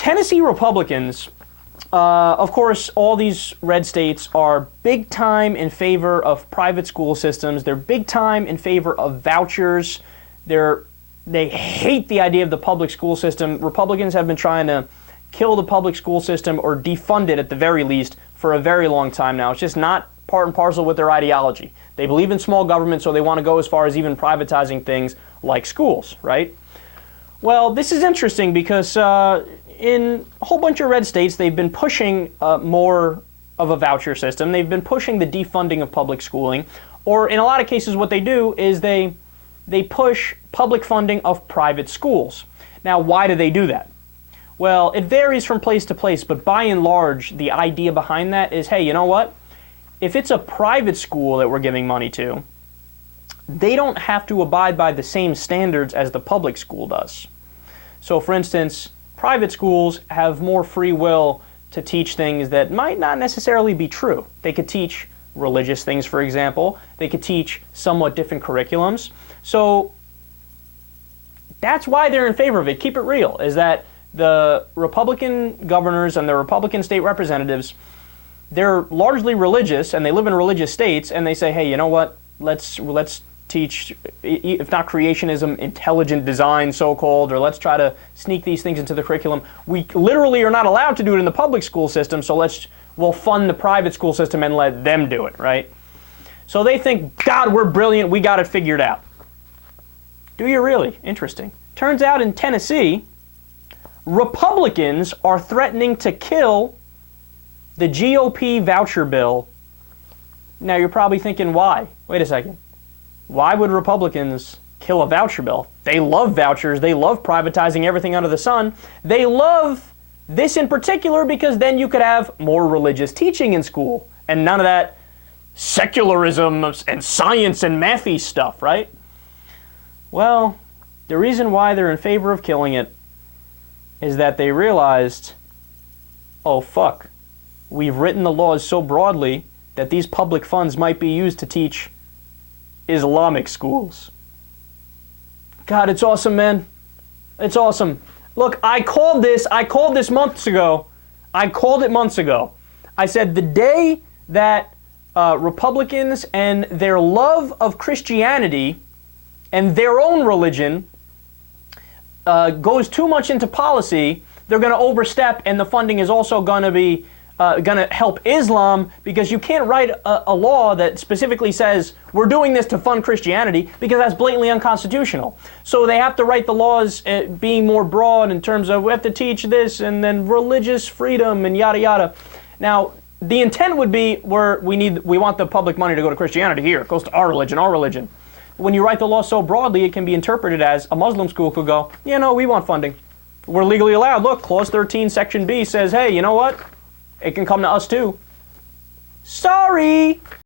Tennessee Republicans, of course, all these red states are big time in favor of private school systems. They're big time in favor of vouchers. They hate the idea of the public school system. Republicans have been trying to kill the public school system or defund it at the very least for a very long time now. It's just not part and parcel with their ideology. They believe in small government, so they want to go as far as even privatizing things like schools, right? Well, this is interesting because in a whole bunch of red states, they've been pushing more of a voucher system. They've been pushing the defunding of public schooling. Or in a lot of cases, what they do is they push public funding of private schools. Now, why do they do that? Well, it varies from place to place, but by and large, the idea behind that is, hey, you know what? If it's a private school that we're giving money to, they don't have to abide by the same standards as the public school does. So, for instance, private schools have more free will to teach things that might not necessarily be true. They could teach religious things, for example. They could teach somewhat different curriculums. So that's why they're in favor of it. Keep it real, is that the Republican governors and the Republican state representatives, they're largely religious and they live in religious states, and they say, hey, you know what? Let's teach, if not creationism, intelligent design, so-called, or let's try to sneak these things into the curriculum. We literally are not allowed to do it in the public school system, so we'll fund the private school system and let them do it, right? So they think, God, we're brilliant, we got it figured out. Do you really? Interesting. Turns out in Tennessee, Republicans are threatening to kill the GOP voucher bill. Now you're probably thinking, why? Wait a second. Why would Republicans kill a voucher bill? They love vouchers. They love privatizing everything under the sun. They love this in particular because then you could have more religious teaching in school and none of that secularism and science and mathy stuff, right? Well, the reason why they're in favor of killing it is that they realized, oh fuck, we've written the laws so broadly that these public funds might be used to teach Islamic schools. God, it's awesome, man. It's awesome. Look, I called this months ago. I called it months ago. I said the day that Republicans and their love of Christianity and their own religion goes too much into policy, they're going to overstep, and the funding is also going to be going to help Islam, because you can't write a law that specifically says we're doing this to fund Christianity, because that's blatantly unconstitutional. So they have to write the laws being more broad in terms of we have to teach this and then religious freedom and yada yada. Now, the intent would be we want the public money to go to Christianity. Here, it goes to our religion, our religion. When you write the law so broadly, it can be interpreted as a Muslim school could go, yeah, no, we want funding. We're legally allowed. Look, Clause 13, Section B says, hey, you know what? It can come to us too. Sorry!